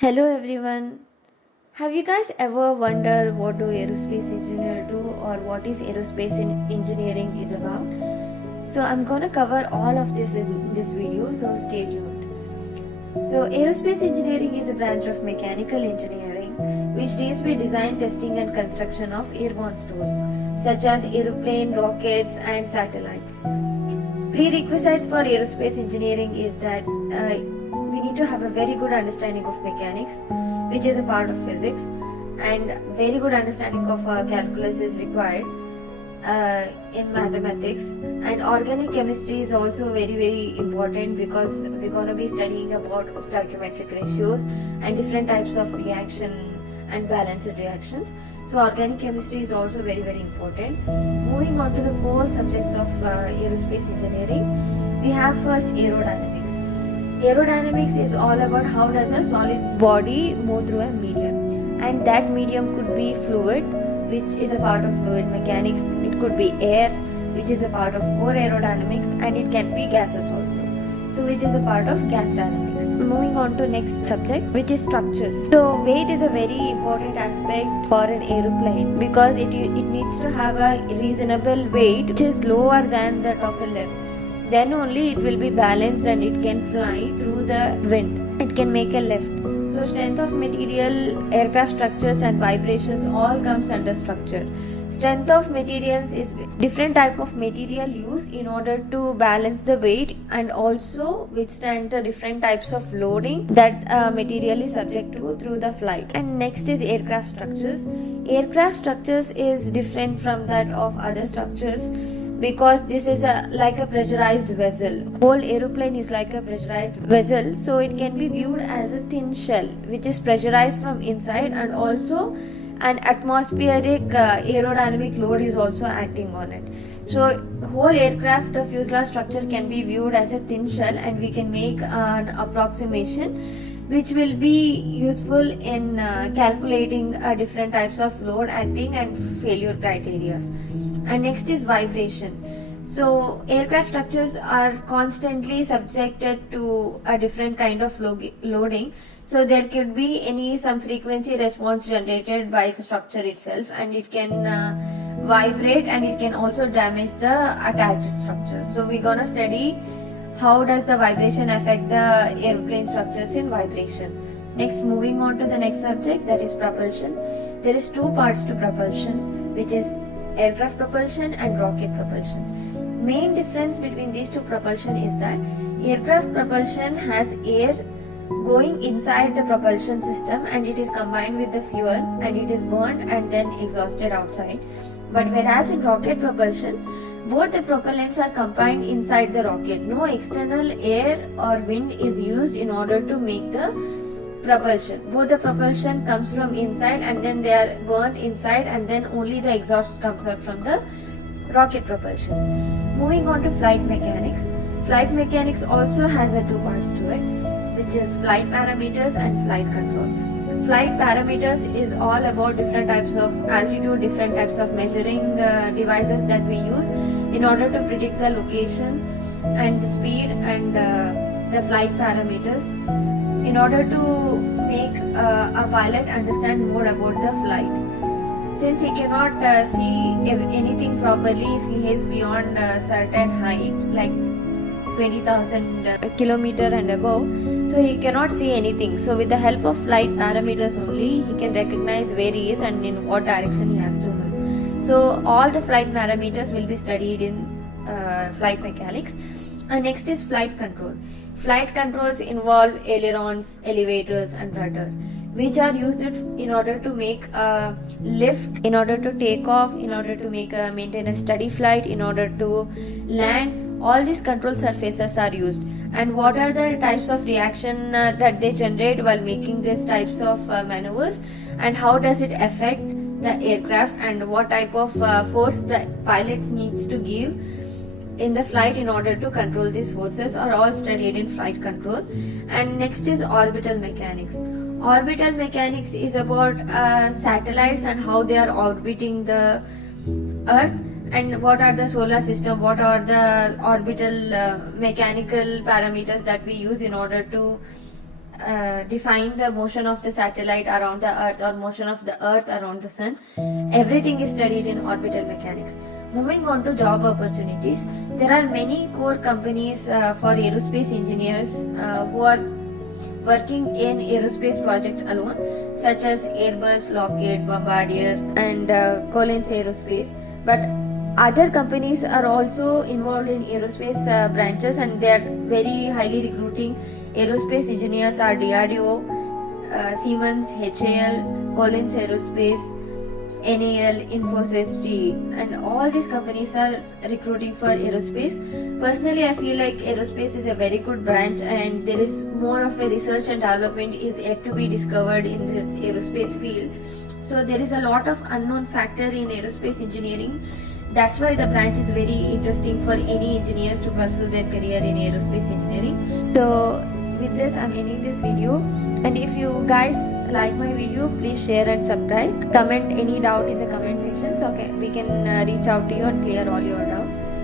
Hello everyone. Have you guys ever wondered what do aerospace engineer do or what is engineering is about? So I'm gonna cover all of this in this video, so stay tuned. So aerospace engineering is a branch of mechanical engineering which deals with design, testing and construction of airborne stores such as aeroplane, rockets and satellites. Prerequisites for aerospace engineering is that we need to have a very good understanding of mechanics, which is a part of physics, and very good understanding of calculus is required in mathematics. And organic chemistry is also very important because we're going to be studying about stoichiometric ratios and different types of reaction and balanced reactions. So organic chemistry is also very important. Moving on to the core subjects of aerospace engineering, we have first aerodynamics. Aerodynamics is all about how does a solid body move through a medium, and that medium could be fluid, which is a part of fluid mechanics. It could be air, which is a part of core aerodynamics, and it can be gases also, so which is a part of gas dynamics. Moving on to next subject, which is structures. So weight is a very important aspect for an aeroplane because it needs to have a reasonable weight which is lower than that of a lift. Then only it will be balanced and it can fly through the wind. It can make a lift. So strength of material, aircraft structures and vibrations all comes under structure. Strength of materials is different type of material used in order to balance the weight and also withstand the different types of loading that material is subject to through the flight. And next is aircraft structures. Aircraft structures is different from that of other structures because this is like a pressurized vessel. Whole aeroplane is like a pressurized vessel, so it can be viewed as a thin shell which is pressurized from inside, and also an atmospheric aerodynamic load is also acting on it. So whole aircraft fuselage structure can be viewed as a thin shell, and we can make an approximation which will be useful in calculating different types of load acting and failure criteria. And next is vibration. So aircraft structures are constantly subjected to a different kind of loading. So there could be some frequency response generated by the structure itself, and it can vibrate, and it can also damage the attached structure. So we're gonna study how does the vibration affect the airplane structures in vibration. Next, moving on to the next subject, that is propulsion. There is two parts to propulsion, which is aircraft propulsion and rocket propulsion. Main difference between these two propulsion is that aircraft propulsion has air going inside the propulsion system, and it is combined with the fuel and it is burned and then exhausted outside. But whereas in rocket propulsion, both the propellants are combined inside the rocket. No external air or wind is used in order to make the propulsion. Both the propulsion comes from inside and then they are burnt inside, and then only the exhaust comes out from the rocket propulsion. Moving on to flight mechanics. Flight mechanics also has two parts to it, which is flight parameters and flight control. Flight parameters is all about different types of altitude, different types of measuring devices that we use in order to predict the location and the speed and the flight parameters in order to make a pilot understand more about the flight. Since he cannot see anything properly if he is beyond a certain height, like 20,000 kilometer and above, so he cannot see anything. So with the help of flight parameters only, he can recognize where he is and in what direction he has to move. So all the flight parameters will be studied in flight mechanics. And next is flight control. Flight controls involve ailerons, elevators and rudder, which are used in order to make a lift, in order to take off, in order to maintain a steady flight, in order to land. All these control surfaces are used. And what are the types of reaction that they generate while making these types of maneuvers, and how does it affect the aircraft, and what type of force the pilots needs to give in the flight in order to control these forces are all studied in flight control. And next is orbital mechanics. Orbital mechanics is about satellites and how they are orbiting the Earth, and what are the solar system, what are the orbital mechanical parameters that we use in order to define the motion of the satellite around the earth or motion of the earth around the sun. Everything is studied in orbital mechanics. Moving on to job opportunities, there are many core companies for aerospace engineers who are working in aerospace project alone, such as Airbus, Lockheed, Bombardier, and Collins Aerospace. But other companies are also involved in aerospace branches, and they are very highly recruiting aerospace engineers are DRDO, Siemens, HAL, Collins Aerospace, NAL, Infosys, GE, and all these companies are recruiting for aerospace. Personally, I feel like aerospace is a very good branch, and there is more of a research and development is yet to be discovered in this aerospace field. So there is a lot of unknown factor in aerospace engineering. That's why the branch is very interesting for any engineers to pursue their career in aerospace engineering. So with this, I'm ending this video, and if you guys like my video, please share and subscribe. Comment any doubt in the comment section, so we can reach out to you and clear all your doubts.